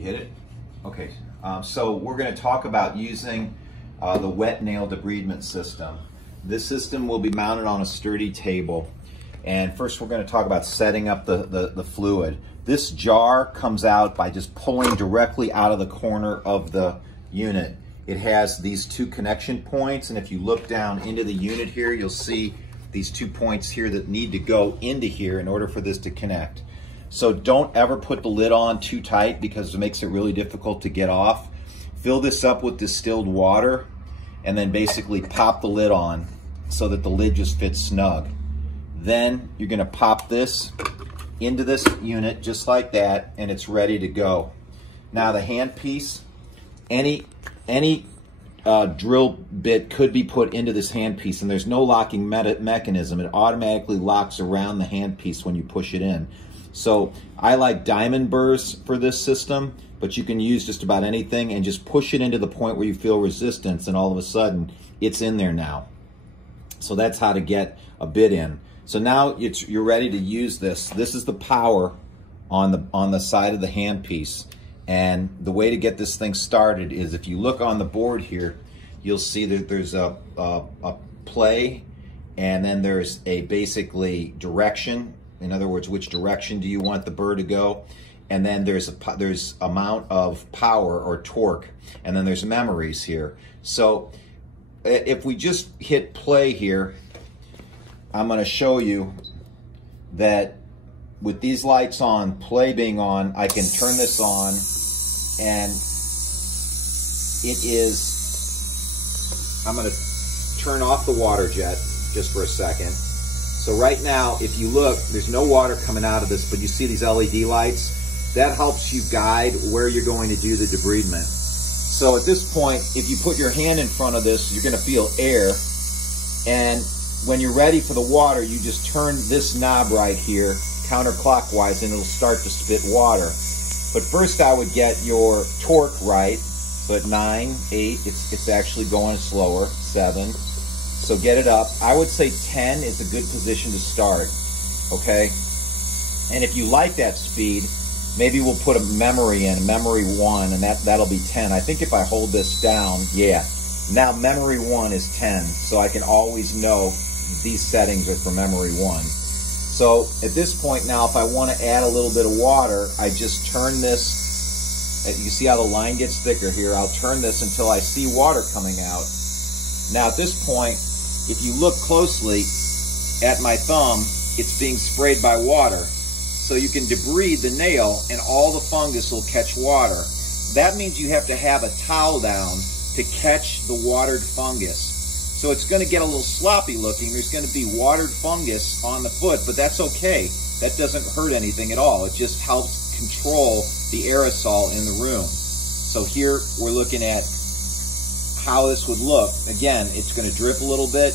You hit it? Okay. So we're going to talk about using the wet nail debridement system. This system will be mounted on a sturdy table. And first we're going to talk about setting up the fluid. This jar comes out by just pulling directly out of the corner of the unit. It has these two connection points, and if you look down into the unit here, you'll see these 2 points here that need to go into here in order for this to connect. So don't ever put the lid on too tight because it makes it really difficult to get off. Fill this up with distilled water and then basically pop the lid on so that the lid just fits snug. Then you're going to pop this into this unit just like that, and it's ready to go. Now the handpiece, any drill bit could be put into this handpiece, and there's no locking mechanism. It automatically locks around the handpiece when you push it in. So I like diamond burrs for this system, but you can use just about anything and just push it into the point where you feel resistance, and all of a sudden it's in there now. So that's how to get a bit in. So now you're ready to use this. This is the power on the side of the handpiece. And the way to get this thing started is if you look on the board here, you'll see that there's a play, and then there's a basically direction. In other words, which direction do you want the burr to go? And then there's amount of power or torque, and then there's memories here. So if we just hit play here, I'm going to show you that with these lights on, play being on, I can turn this on, and it is, I'm going to turn off the water jet just for a second. So right now, if you look, there's no water coming out of this, but you see these LED lights? That helps you guide where you're going to do the debridement. So at this point, if you put your hand in front of this, you're going to feel air, and when you're ready for the water, you just turn this knob right here counterclockwise and it'll start to spit water. But first I would get your torque right. So at 9, 8, it's actually going slower, 7. So get it up. I would say 10 is a good position to start, okay? And if you like that speed, maybe we'll put a memory in, memory 1, and that'll be 10. I think if I hold this down, yeah. Now memory 1 is 10, so I can always know these settings are for memory 1. So at this point now, if I want to add a little bit of water, I just turn this. You see how the line gets thicker here? I'll turn this until I see water coming out. Now at this point, if you look closely at my thumb, it's being sprayed by water. So you can debride the nail and all the fungus will catch water. That means you have to have a towel down to catch the watered fungus. So it's going to get a little sloppy looking. There's going to be watered fungus on the foot, but that's okay. That doesn't hurt anything at all. It just helps control the aerosol in the room. So here we're looking at how this would look. Again, it's going to drip a little bit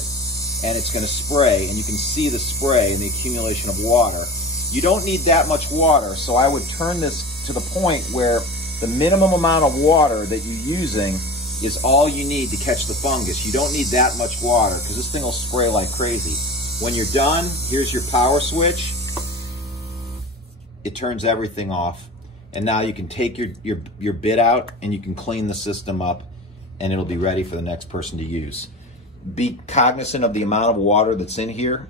and it's going to spray, and you can see the spray and the accumulation of water. You don't need that much water, so I would turn this to the point where the minimum amount of water that you're using is all you need to catch the fungus. You don't need that much water because this thing will spray like crazy. When you're done, here's your power switch. It turns everything off. And now you can take your bit out and you can clean the system up, and it'll be ready for the next person to use. Be cognizant of the amount of water that's in here.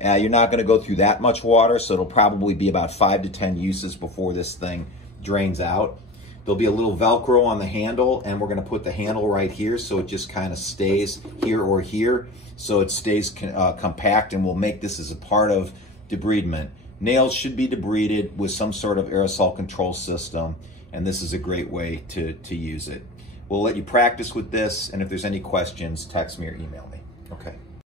You're not going to go through that much water, so it'll probably be about 5 to 10 uses before this thing drains out. There'll be a little Velcro on the handle, and we're going to put the handle right here so it just kind of stays here or here, so it stays compact, and we'll make this as a part of debridement. Nails should be debrided with some sort of aerosol control system, and this is a great way to use it. We'll let you practice with this, and if there's any questions, text me or email me. Okay.